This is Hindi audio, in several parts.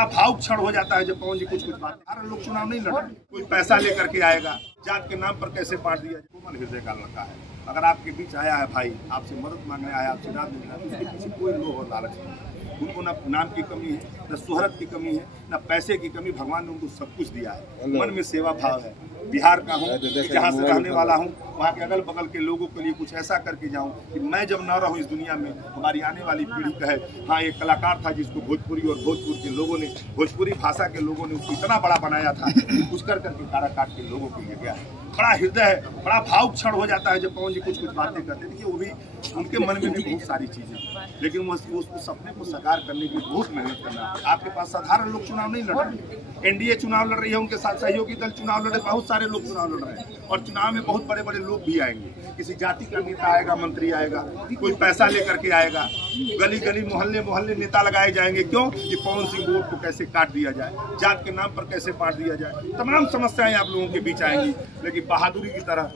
बड़ा भावुक क्षण हो जाता है जब पवन जी कुछ बात। सारे लोग चुनाव नहीं लड़ रहे, कोई पैसा लेकर के आएगा, जात के नाम पर कैसे बांट दिया। कोमल हृदय का लड़का है, अगर आपके बीच आया है भाई, आपसे मदद मांगने आया, आपसे रात मिला, तो उसके पीछे कोई लोभ और लालच नहीं। उनको ना नाम की कमी है, न शोहरत की कमी है, न पैसे की कमी। भगवान ने उनको सब कुछ दिया है। मन में सेवा भाव है। बिहार का हूँ, जहाँ से रहने वाला हूँ, वहाँ के अगल बगल के लोगों के लिए कुछ ऐसा करके जाऊँ कि मैं जब न रहूँ इस दुनिया में, हमारी आने वाली पीढ़ी कहे हाँ एक कलाकार था जिसको भोजपुरी और भोजपुर के लोगों ने, भोजपुरी भाषा के लोगों ने उसको इतना बड़ा बनाया था, कुछ कर करके काराकाट के लोगों के लिए गया है। बड़ा हृदय है, बड़ा भावुक क्षण हो जाता है जब पवन जी कुछ बातें करते हैं। देखिए वो भी उनके मन में भी बहुत सारी चीजें, लेकिन वो उस सपने को साकार करने की बहुत मेहनत करना है। आपके पास साधारण लोग चुनाव नहीं लड़ रहे, एनडीए चुनाव लड़ रही है, उनके साथ सहयोगी दल चुनाव लड़ रहे, बहुत सारे लोग चुनाव लड़ रहे हैं। और चुनाव में बहुत बड़े बड़े लोग भी आएंगे, किसी जाति का नेता आएगा, मंत्री आएगा, कोई पैसा लेकर के आएगा, गली गली मोहल्ले मोहल्ले नेता लगाए जाएंगे। क्यों? कि पवन सिंह वोट को कैसे काट दिया जाए, जात के नाम पर कैसे बांट दिया जाए, तमाम समस्याएं आप लोगों के बीच आएंगी। लेकिन बहादुरी की तरह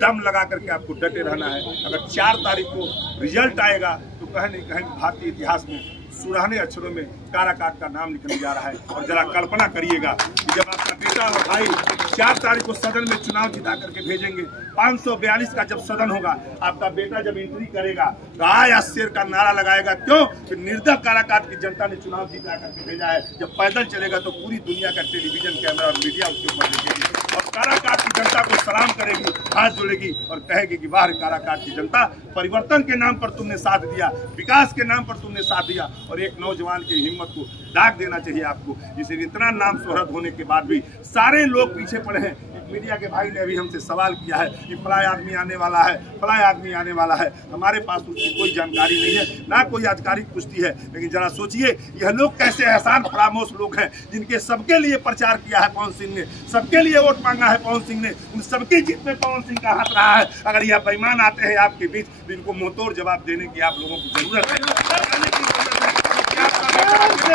दम लगा करके आपको डटे रहना है। अगर 4 तारीख को रिजल्ट आएगा तो कहीं नहीं कहीं भारतीय इतिहास में सुनहरे अक्षरों में काराकाट का नाम निकलने जा रहा है। और जरा कल्पना करिएगा कि जब आपका बेटा और भाई 4 तारीख को सदन में चुनाव जिता करके भेजेंगे, 542 का जब सदन होगा, आपका बेटा जब एंट्री करेगा तो आया शेर का नारा लगाएगा। क्यों? कि निर्दय काराकाट की जनता ने चुनाव जिता करके भेजा है। जब पैदल चलेगा तो पूरी दुनिया का टेलीविजन कैमरा और मीडिया उसके ऊपर देखेगी और काराकाट की जनता को सलाम करेगी, हाथ जोड़ेगी और कहेगी कि वाह काराकाट की जनता, परिवर्तन के नाम पर तुमने साथ दिया, विकास के नाम पर तुमने साथ दिया। और एक नौजवान की हिम्मत को दाग देना चाहिए आपको, जिसे इतना नाम शोहरत होने के बाद भी सारे लोग पीछे पड़े हैं। मीडिया के भाई ने अभी हमसे सवाल किया है कि फलां आदमी आने वाला है, फलां आदमी आने वाला है। हमारे पास उसकी कोई जानकारी नहीं है, ना कोई आधिकारिक पुष्टि है। लेकिन जरा सोचिए, यह लोग कैसे एहसान फरामोश लोग हैं, जिनके सबके लिए प्रचार किया है पवन सिंह ने, सबके लिए वोट मांगा है पवन सिंह ने, उन सबकी जीत में पवन सिंह का हाथ रहा है। अगर यह बेईमान आते हैं आपके बीच तो इनको मुंहतोड़ जवाब देने की आप लोगों को जरूरत है।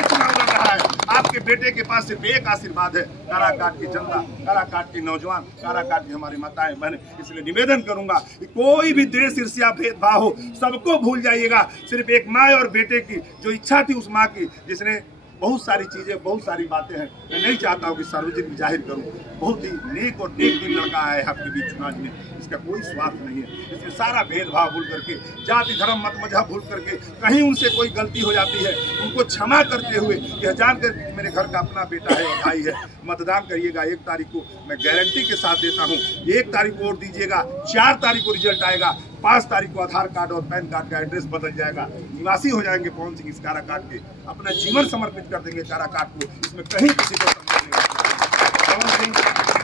चुनाव लड़ रहा है, आपके बेटे के पास सिर्फ एक आशीर्वाद है, काराकाट की जनता, काराकाट के नौजवान, काराकाट की हमारी माताएं बहनें। इसलिए निवेदन करूंगा कि कोई भी द्वेष ईर्ष्या भेदभाव हो, सबको भूल जाइएगा। सिर्फ एक माँ और बेटे की जो इच्छा थी, उस माँ की जिसने बहुत सारी चीजें, बहुत सारी बातें हैं, मैं नहीं चाहता हूँ कि सार्वजनिक जाहिर करूँ। बहुत ही नेक और नेक दिन लड़का आया है आपके बीच चुनाव में, इसका कोई स्वार्थ नहीं है। इसमें सारा भेदभाव भूल करके, जाति धर्म मत मजहब भूल करके, कहीं उनसे कोई गलती हो जाती है उनको क्षमा करते हुए, यह जानकर मेरे घर का अपना बेटा है और भाई है, मतदान करिएगा। 1 तारीख को मैं गारंटी के साथ देता हूँ, 1 तारीख को वोट दीजिएगा, 4 तारीख को रिजल्ट आएगा, 5 तारीख को आधार कार्ड और पैन कार्ड का एड्रेस बदल जाएगा, निवासी हो जाएंगे पवन सिंह इस काराकाट के, अपना जीवन समर्पित कर देंगे काराकाट को। इसमें कहीं किसी को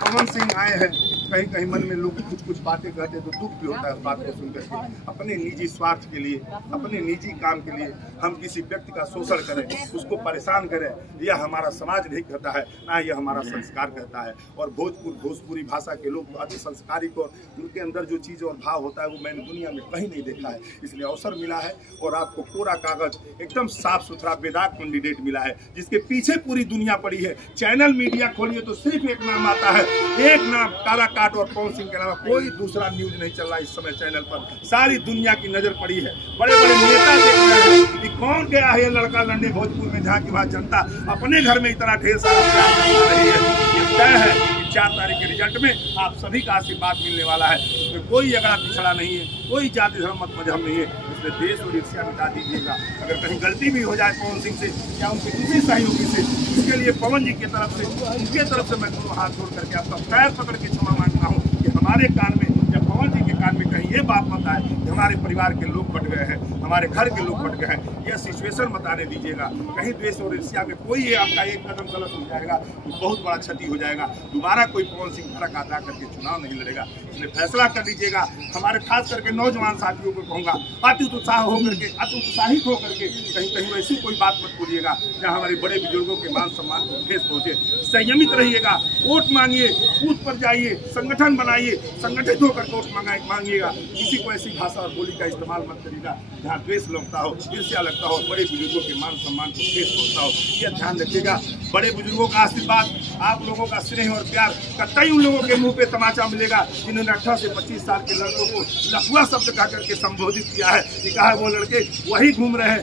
पवन सिंह आए हैं, कहीं कहीं मन में लोग कुछ बातें कहते तो दुख भी होता है उस बात को सुनकर के। अपने निजी स्वार्थ के लिए, अपने निजी काम के लिए हम किसी व्यक्ति का शोषण करें, उसको परेशान करें, यह हमारा समाज नहीं कहता है, ना यह हमारा संस्कार कहता है। और भोजपुरी भाषा के लोग तो अति संस्कारिक और उनके अंदर जो चीज़ और भाव होता है वो मैंने दुनिया में कहीं नहीं देखा है। इसलिए अवसर मिला है और आपको कोरा कागज, एकदम साफ सुथरा बेदाग कैंडिडेट मिला है, जिसके पीछे पूरी दुनिया पड़ी है। चैनल मीडिया खोलिए तो सिर्फ एक नाम आता है, एक नाम, काराकाट और पवन सिंह के अलावा कोई दूसरा न्यूज नहीं चल रहा इस समय चैनल पर। सारी दुनिया की नजर पड़ी है, बड़े बड़े नेता देख रहे हैं कि कौन गया है ये लड़का लड़ने भोजपुर में, जहाँ की वहाँ जनता अपने घर में इतना ढेर सारा प्यार कर रही है। ये तय है कि 4 तारीख के रिजल्ट में आप सभी का आशीर्वाद मिलने वाला है। उसमें कोई अगड़ा पिछड़ा नहीं है, कोई जाति धर्म मत मजहब नहीं है। इसलिए देश और ईर्ष्या मिटा दीजिएगा। अगर कहीं गलती भी हो जाए पवन सिंह से या उनके किसी सहयोगी से, इसके लिए पवन जी की तरफ से, उनके तरफ से मैं दोनों हाथ जोड़ करके आपका पैर पकड़ के क्षमा मांगता हूँ कि हमारे कान में या पवन जी के कान में कहीं ये बात मत आए कि हमारे परिवार के लोग बट गए हैं, हमारे घर के लोग बट गए हैं। यह सिचुएशन मत आने दीजिएगा। कहीं द्वेष और ईर्ष्या में कोई आपका एक कदम गलत हो जाएगा तो बहुत बड़ा क्षति हो जाएगा। दोबारा कोई पवन सिंह फर्क अदा करके चुनाव नहीं लड़ेगा। इसलिए फैसला कर लीजिएगा। हमारे खास करके नौजवान साथियों को कहूँगा, अति उत्साहित होकर के कहीं कहीं वैसी कोई बात मत बोलिएगा जहाँ हमारे बड़े बुजुर्गों के मान सम्मान को ठेस पहुँचे। संयमित रहिएगा, वोट मांगिए, बूथ पर जाइए, संगठन बनाइए, संगठित होकर वोट मांगिएगा। किसी को ऐसी भाषा और बोली का इस्तेमाल मत करिएगा जहाँ द्वेष लगता हो, ईर्ष्या लगता हो, बड़े बुजुर्गों के मान सम्मान को ठेस पहुँचता हो। यह ध्यान रखिएगा। बड़े बुजुर्गों का आशीर्वाद आप लोगों का स्नेह और प्यार कतई उन लोगों के मुंह पे तमाचा मिलेगा जिन्होंने 18 से 25 साल के लड़कों को लफुआ शब्द कह करके संबोधित किया है कि कहा वो लड़के वही घूम रहे हैं,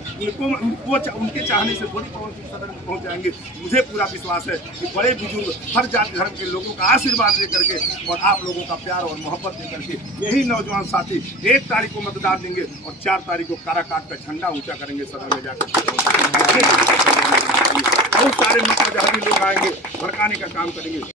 उनके चाहने से थोड़ी पवन सिंह सदन में पहुंच जाएंगे। मुझे पूरा विश्वास है कि बड़े बुजुर्ग हर जाति धर्म के लोगों का आशीर्वाद लेकर के और आप लोगों का प्यार और मोहब्बत लेकर के यही नौजवान साथी 1 तारीख को मतदान देंगे और 4 तारीख को काराकाट का झंडा ऊंचा करेंगे सदन में जाकर। बहुत सारे मित्र जहां भी लोग आएंगे भड़काने का काम करेंगे।